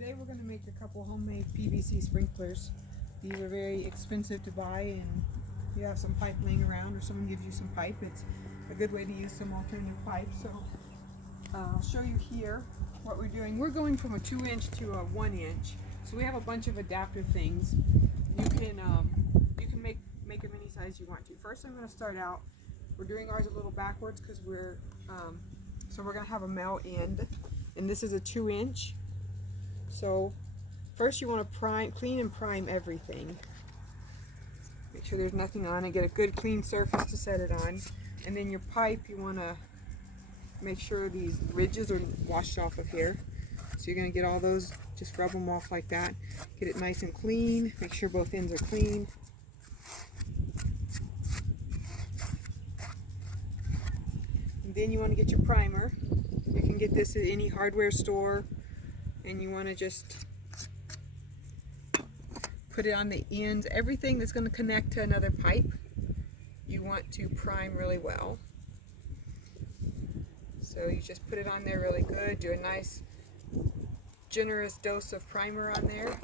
Today we're going to make a couple homemade PVC sprinklers. These are very expensive to buy, and you have some pipe laying around or someone gives you some pipe, it's a good way to use some alternative pipe. So I'll show you here what we're doing. We're going from a 2-inch to a 1-inch. So we have a bunch of adaptive things. You can make them any size you want to. First I'm going to start out, we're doing ours a little backwards because we're going to have a male end, and this is a 2-inch. So first you want to clean and prime everything. Make sure there's nothing on it. Get a good clean surface to set it on. And then your pipe, you want to make sure these ridges are washed off of here. So you're going to get all those, just rub them off like that. Get it nice and clean. Make sure both ends are clean. And then you want to get your primer. You can get this at any hardware store. And you want to just put it on the ends. Everything that's going to connect to another pipe, you want to prime really well. So you just put it on there really good. Do a nice generous dose of primer on there.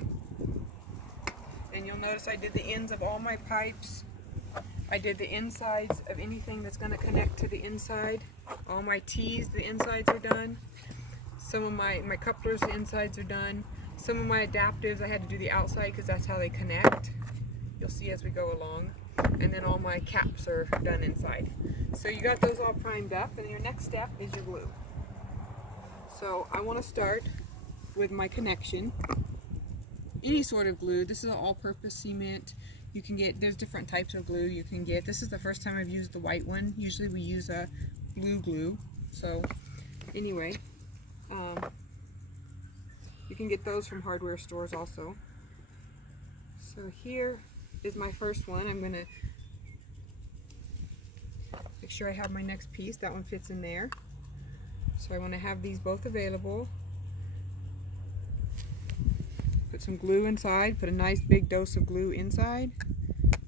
And you'll notice I did the ends of all my pipes. I did the insides of anything that's going to connect to the inside. All my T's, the insides are done. Some of my couplers, the insides are done. Some of my adaptives, I had to do the outside because that's how they connect. You'll see as we go along. And then all my caps are done inside. So you got those all primed up, and your next step is your glue. So I want to start with my connection. Any sort of glue. This is an all-purpose cement. You can get, there's different types of glue you can get. This is the first time I've used the white one. Usually we use a blue glue. So anyway. You can get those from hardware stores also. So here is my first one. I'm going to make sure I have my next piece. That one fits in there. So I want to have these both available. Put some glue inside. Put a nice big dose of glue inside.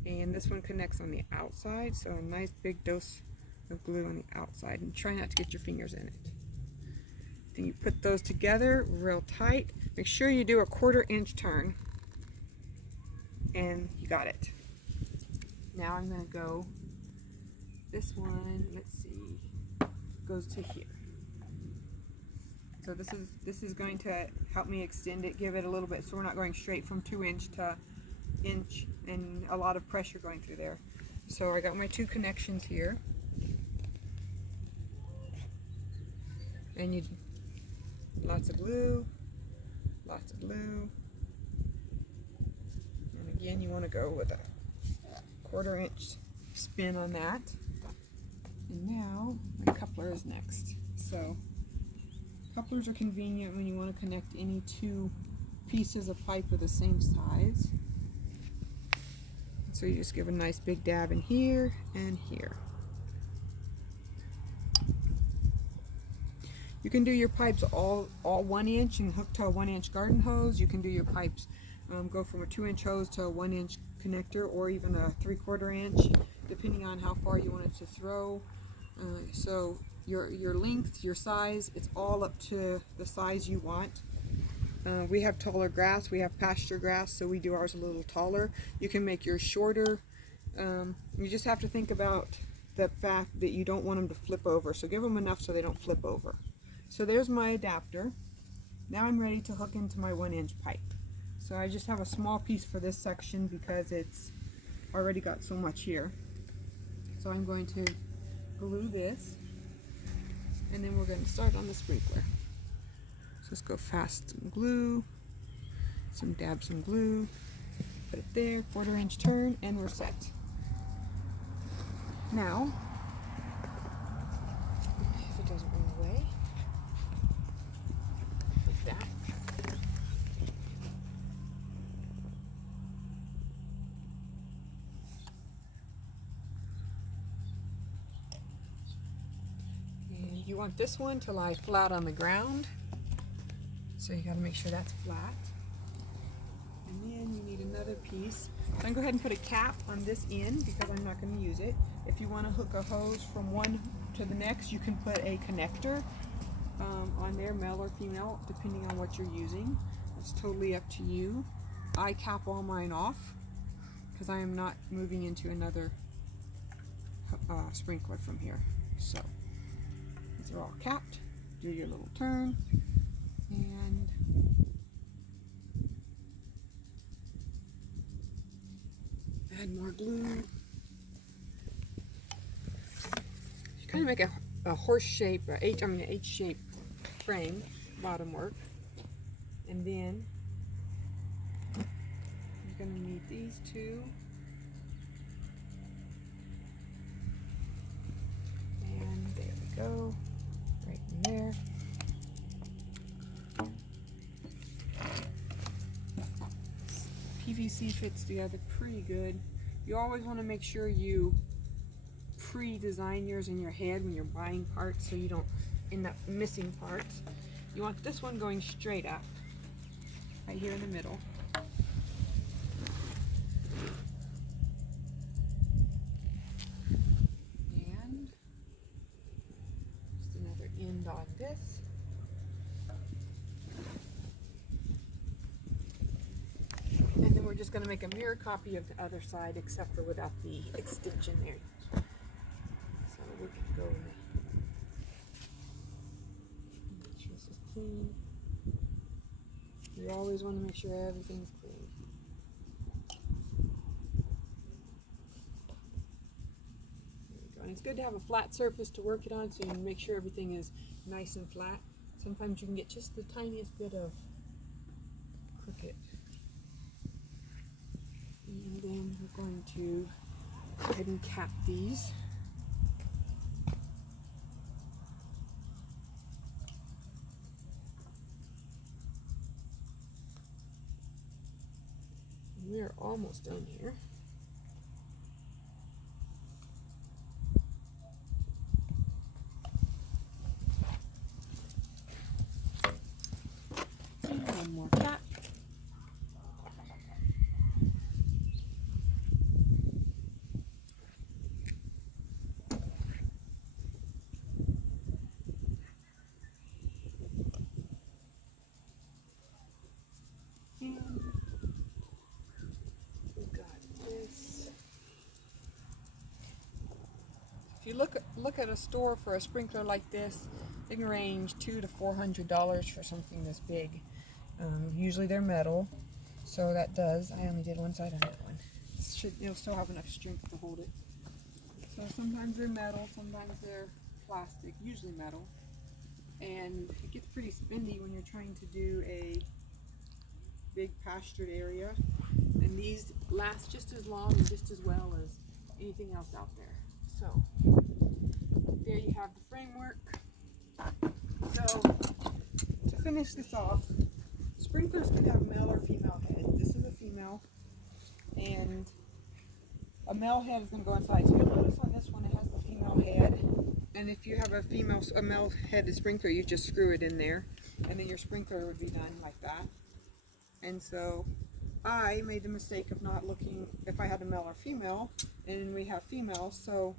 And this one connects on the outside. So a nice big dose of glue on the outside. And try not to get your fingers in it. Then you put those together real tight. Make sure you do a 1/4 inch turn. And you got it. Now I'm going to go, this one, let's see, goes to here. So this is going to help me extend it, give it a little bit, so we're not going straight from 2-inch to inch and a lot of pressure going through there. So I got my 2 connections here. And you lots of glue, lots of glue, and again you want to go with a 1/4 inch spin on that. And now my coupler is next. So couplers are convenient when you want to connect any 2 pieces of pipe of the same size. So you just give a nice big dab in here and here. You can do your pipes all 1 inch and hook to a 1-inch garden hose. You can do your pipes go from a 2-inch hose to a 1-inch connector, or even a 3/4 inch, depending on how far you want it to throw. So your length, your size, it's all up to the size you want. We have taller grass, we have pasture grass, so we do ours a little taller. You can make yours shorter. You just have to think about the fact that you don't want them to flip over, so give them enough so they don't flip over. So there's my adapter. Now I'm ready to hook into my 1-inch pipe. So I just have a small piece for this section because it's already got so much here. So I'm going to glue this, and then we're going to start on the sprinkler. So let's go fast and glue, some dabs of glue, put it there, 1/4 inch turn, and we're set. Now, if it doesn't run away, like that. And you want this one to lie flat on the ground. So you got to make sure that's flat. And then you need another piece. So I'm going to go ahead and put a cap on this end because I'm not going to use it. If you want to hook a hose from one to the next, you can put a connector on there, male or female, depending on what you're using. It's totally up to you. I cap all mine off because I am not moving into another sprinkler from here. So these are all capped. Do your little turn and add more glue. You kind of make a horse shape, an H shape frame, bottom work, and then you're going to need these two. And there we go, right in there. PVC fits together pretty good. You always want to make sure you pre-design yours in your head when you're buying parts so you don't end up missing parts. You want this one going straight up, right here in the middle. And just another end on this. And then we're just going to make a mirror copy of the other side, except for without the extension there. So we can go in. Make sure this is clean. You always want to make sure everything's clean. There we go. And it's good to have a flat surface to work it on, so you can make sure everything is nice and flat. Sometimes you can get just the tiniest bit of crooked. And then we're going to go ahead and cap these. And we're almost done here. And one more cap. If you look at a store for a sprinkler like this, it can range $200 to $400 for something this big. Usually they're metal, so that does. I only did one side on that one. It'll still have enough strength to hold it. So sometimes they're metal, sometimes they're plastic, usually metal. And it gets pretty spendy when you're trying to do a big pastured area. And these last just as long and just as well as anything else out there. So there you have the framework. So to finish this off, sprinklers can have male or female head. This is a female, and a male head is going to go inside. So you'll notice on this one it has the female head. And if you have a male headed sprinkler, you just screw it in there, and then your sprinkler would be done like that. And so I made the mistake of not looking if I had a male or female, and we have females, so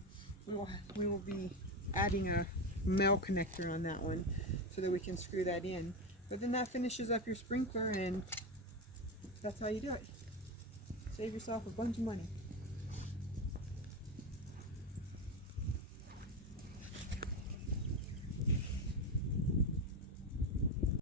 we will be adding a male connector on that one so that we can screw that in. But then that finishes up your sprinkler, and that's how you do it. Save yourself a bunch of money.